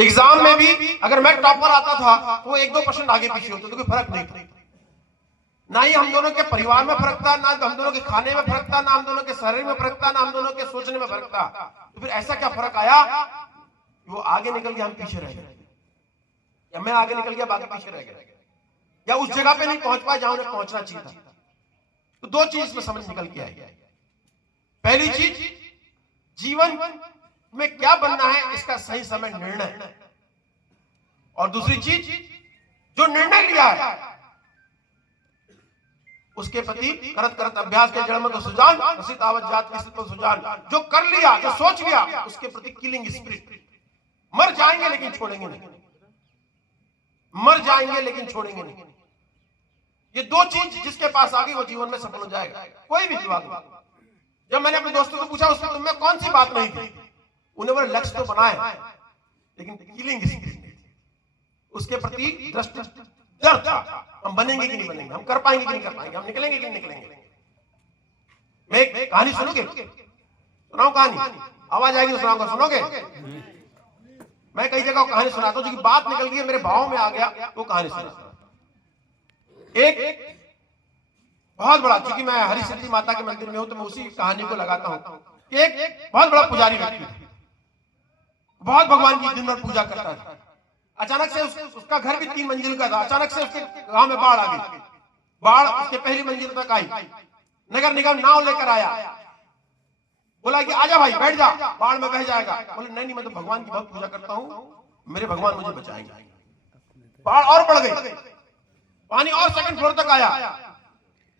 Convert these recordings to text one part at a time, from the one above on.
Exam में भी अगर मैं टॉपर आता था तो वो 1-2% आगे पीछे होते तो कोई फर्क नहीं था। ना ही हम दोनों के परिवार में फर्क था, ना हम दोनों के खाने में फर्क था, ना हम दोनों के शरीर में फर्क था, ना हम दोनों के सोचने में फर्क था। तो फिर ऐसा क्या फर्क आया, वो आगे निकल गया हम पीछे रह गए, या मैं आगे निकल गया बाकी पीछे रह गए, या उस जगह पे नहीं पहुंच पाए जहां उन्हें पहुंचना चाहिए था। तो दो चीज में समझ निकल के आई। पहली चीज, जीवन में क्या बनना है इसका सही समय निर्णय, और दूसरी चीज, जो निर्णय लिया है उसके प्रति करत करत अभ्यास के जड़ में तो सुजान, रसित आवत जात की तो सुजान। जो कर लिया, जो सोच लिया, उसके प्रति किलिंग स्पिरिट। मर जाएंगे लेकिन छोड़ेंगे नहीं, मर जाएंगे लेकिन छोड़ेंगे नहीं। ये दो चीज जिसके पास आ गई वो जीवन में सफल हो जाएगा, कोई भी विभाग। जब मैंने अपने दोस्तों को पूछा उसमें तुम में कौन सी बात नहीं थी, उन्हें वो लक्ष्य तो बनाए लेकिन किलिंग स्पिरिट, उसके प्रति दृष्टि डर था। हम बनेंगे कि नहीं बनेंगे, हम कर पाएंगे कि नहीं कर पाएंगे, हम निकलेंगे कि नहीं निकलेंगे। मैं एक कहानी सुनोगे? सुनाऊं कहानी? आवाज आएगी तो सुनाऊंगा, सुनोगे? मैं कई जगह कहानी सुनाता हूं जो कि बात निकल गई मेरे भाव में आ गया तो कहानी सुना। एक बहुत बड़ा, क्योंकि मैं हरि सिद्धि माता के मंदिर में हूं तो मैं उसी कहानी को लगाता हूं। एक बहुत बड़ा पुजारी व्यक्ति था, बहुत भगवान की दिन भर पूजा करता था। अचानक से उसका घर भी 3 मंजिल का था। अचानक से उसके गांव में बाढ़ आ गई। बाढ़ उसके पहली मंजिल तक आई। नगर निगम नाव लेकर आया, बोला कि आजा भाई बैठ जा, बाढ़ में बह जाएगा। बोले नहीं, मैं तो भगवान की बहुत पूजा करता हूं, मेरे भगवान मुझे बचाएंगे। बाढ़ और बढ़ गई, पानी और 2nd फ्लोर तक आया।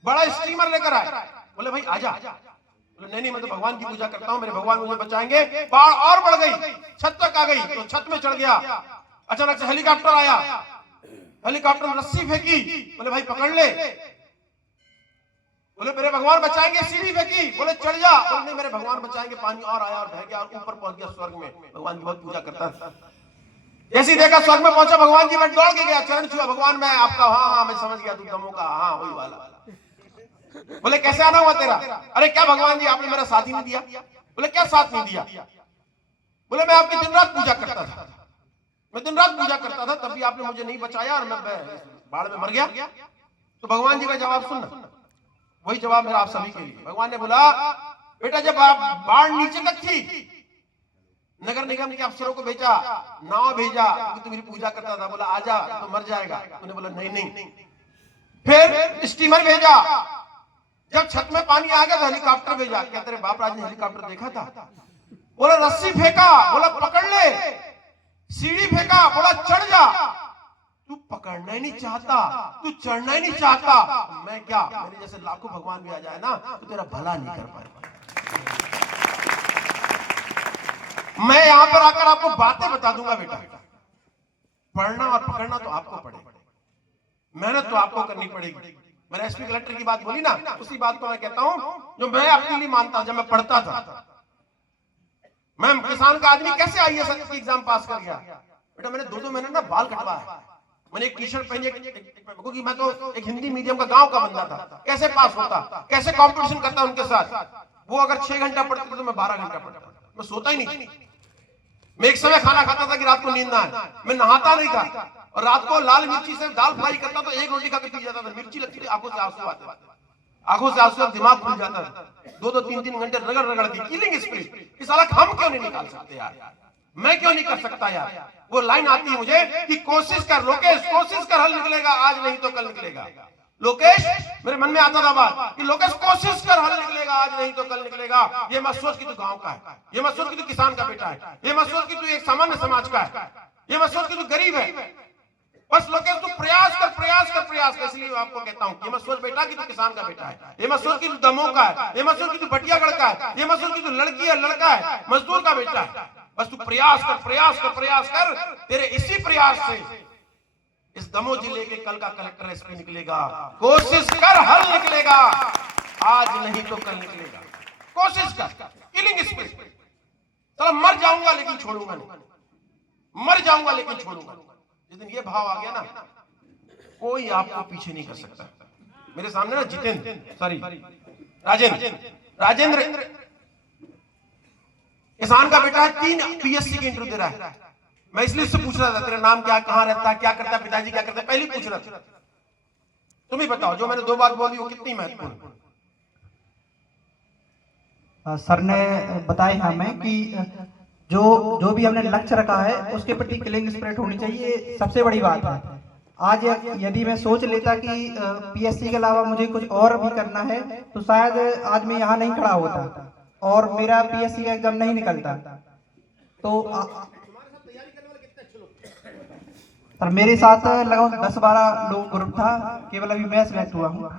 बड़ा स्टीमर लेकर आया, बोले भाई आजा। बोले नहीं, मैं तो भगवान की पूजा करता हूं, मेरे भगवान मुझे बचाएंगे। बाढ़ और बढ़ गई, छत तक आ गई तो छत में चढ़ गया। अचानक से हेलीकॉप्टर आया, हेलीकॉप्टर में रस्सी फेंकी, बोले भाई पकड़ ले। बोले मेरे भगवान बचाएंगे। सीढ़ी फेंकी, बोले चढ़ जा। बोले नहीं, मेरे भगवान बचाएंगे। पानी और आया और बह गया और ऊपर पहुंच गया स्वर्ग में। भगवान की बहुत पूजा करता था। जैसे देखा स्वर्ग में पहुंचा, भगवान जी में दौड़ के गया, चरण छुआ। भगवान मैं आपका, हाँ मैं समझ गया, तू दमों का, हाँ वही वाला। बोले कैसे आना हुआ तेरा? अरे क्या भगवान जी आपने मेरा साथ ही नहीं दिया। बोले क्या साथ नहीं दिया? बोले मैं आपकी दिन रात पूजा करता था, मैं दिन रात पूजा करता था, तभी आपने मुझे नहीं बचाया और मैं बाढ़ में मर गया। तो भगवान जी का जवाब सुनना, वही जवाब मेरा आप सभी के लिए। भगवान ने बोला बेटा, जब बाढ़ नीचे तक थी, नगर निगम के अफसरों को भेजा, नाव भेजा, क्योंकि तू मेरी पूजा करता था। बोला आजा, तो मर जाएगा। उन्होंने बोला नहीं। फिर स्टीमर भेजा, जब छत में पानी आ गया तो हेलीकॉप्टर भेजा। क्या तेरे बाप राज ने हेलीकॉप्टर देखा था? बोला रस्सी फेंका, बोला पकड़ ले। सीढ़ी फेंका, बोला चढ़ जा। तू पकड़ना ही नहीं चाहता, तू चढ़ना ही नहीं चाहता। मैं क्या, मेरे जैसे लाखों भगवान भी आ जाए ना तो तेरा भला नहीं कर पाएगा। मैं यहां पर आकर आपको बातें बता दूंगा बेटा, पढ़ना और पकड़ना तो आपको पड़ेगा, मेहनत तो आपको करनी पड़ेगी। मैंने एसपी कलेक्टर की बात बोली ना, उसी बात को मैं कहता हूं जो मैं अपने लिए मानता। जब मैं पढ़ता था, मैं किसान का आदमी कैसे आईएएस की एग्जाम पास कर गया? बेटा मैंने 2-2 महीने ना बाल कटवाया, मैंने एक टी-शर्ट पहनी, क्योंकि मैं तो एक हिंदी मीडियम का गांव का बंदा था। कैसे पास होता, कैसे कंपटीशन करता उनके साथ। वो अगर 6 घंटा पढ़ते थे तो मैं 12 घंटा पढ़ता। मैं सोता ही नहीं, मैं एक समय खाना खाता था कि रात को नींद ना आए। मैं नहाता नहीं था, और रात को लाल मिर्ची से दाल फ्राई करता तो 1 रोटी खा के पी जाता था। मिर्ची लगती थी, आंखों से आंसू आते, आंखों से आंसू, दिमाग खुल जाता था। 2-2 3-3 घंटे रगड़ रगड़ के किलिंग स्पिरिट। इस साला हम क्यों नहीं निकाल सकते यार? मैं क्यों नहीं कर सकता यार? वो लाइन आती है मुझे कि कोशिश कर लोकेश, कोशिश कर, हल निकलेगा, आज नहीं तो कल निकलेगा। लोकेश, मेरे मन में आता था बात कि लोकेश कोशिश कर, हल निकलेगा, आज नहीं तो कल निकलेगा। ये मत सोच कि तू गांव का है, ये मत सोच कि तू किसान का बेटा है, ये मत सोच कि तू एक सामान्य समाज का है, ये मत सोच कि तू गरीब है। बस लोकेश तू प्रयास कर, प्रयास कर, प्रयास कर। इसलिए आपको कहता हूं, ये मत सोच बेटा कि तू किसान का बेटा है, ये मत सोच कि तू दमों का है, ये मत सोच कि तू भटियागढ़ का है, ये मत सोच कि तू लड़की है, लड़का है, मजदूर का बेटा है। बस तू प्रयास कर, प्रयास कर, प्रयास कर। तेरे इसी प्रयास से इस दमोह जिले के कल का कलेक्टर एसपी निकलेगा। कोशिश कर, हल निकलेगा, आज नहीं तो कल निकलेगा। कोशिश कर, किलिंग स्पिरिट। चलो मर जाऊंगा लेकिन छोड़ूंगा नहीं, मर जाऊंगा लेकिन छोड़ूंगा। जिस दिन ये भाव आ गया ना, कोई आपको पीछे नहीं कर सकता। मेरे सामने ना राजेंद्र किसान का बेटा है, 3 पीएससी की इंटरव्यू दे रहा है। मैं इसलिए उससे पूछ रहा था तेरा नाम क्या, कहाँ रहता है, क्या करता है, पिताजी क्या करते हैं, पहले पूछ रहा था। तुम ही बताओ, जो मैंने 2 बात बोली वो कितनी महत्वपूर्ण। सर ने बताया हमें कि जो जो भी हमने लक्ष्य रखा है उसके प्रति किलिंग स्पिरिट होनी चाहिए, सबसे बड़ी बात है। आज यदि मैं सोच लेता कि पीएससी के अलावा मुझे कुछ और भी करना है तो शायद आज मैं यहाँ नहीं खड़ा होता और मेरा पीएससी का एग्जाम नहीं निकलता। तो सर मेरे साथ लगभग 10-12 लोग ग्रुप था, केवल अभी मैं सिलेक्ट हुआ हूँ।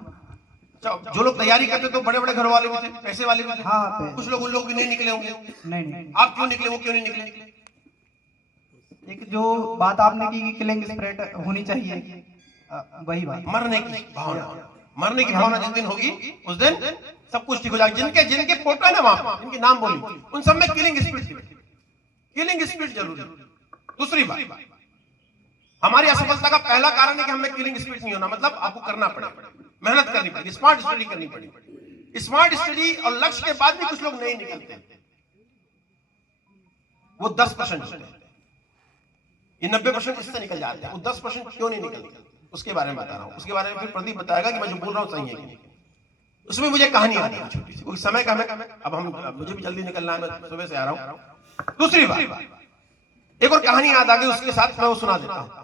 जो लोग तैयारी करते तो बड़े बड़े घर वाले भी थे, पैसे वाले भी थे। हाँ, कुछ लोग उन लोग भी नहीं निकले होंगे। नहीं। आप क्यों निकले, वो क्यों नहीं निकले? एक जो बात आपने की कि किलिंग स्पिरिट होनी चाहिए, वही बात, मरने की भावना, मरने की भावना जिस दिन होगी उस दिन सब कुछ ठीक हो जाएगा। जिनके जिनके फोटो है ना वहां पर, जिनके नाम बोली, उन सब में किलिंग स्पिरिट, किलिंग स्पिरिट जरूरी। दूसरी बात, हमारी असफलता का पहला कारण है कि हमें किलिंग स्पिरिट नहीं होना। मतलब आपको करना पड़ेगा, मेहनत करनी पड़ेगी, स्मार्ट स्टडी करनी पड़ेगी। स्मार्ट स्टडी और लक्ष्य के बाद भी कुछ लोग नहीं निकलते, वो 10% होते हैं। ये 90% इससे निकल जाते हैं। वो 10% क्यों नहीं निकलते उसके बारे में बता रहा हूं। उसके बारे में फिर प्रदीप बताएगा कि मैं जो बोल रहा हूं सही है कि नहीं। उसमें मुझे कहानी आ रही है छोटी सी, क्योंकि समय का हमें अब मुझे भी जल्दी निकलना है, मैं सुबह से आ रहा हूं। दूसरी बात, एक और कहानी याद आ गई, उसके साथ मैं वो सुना देता हूं।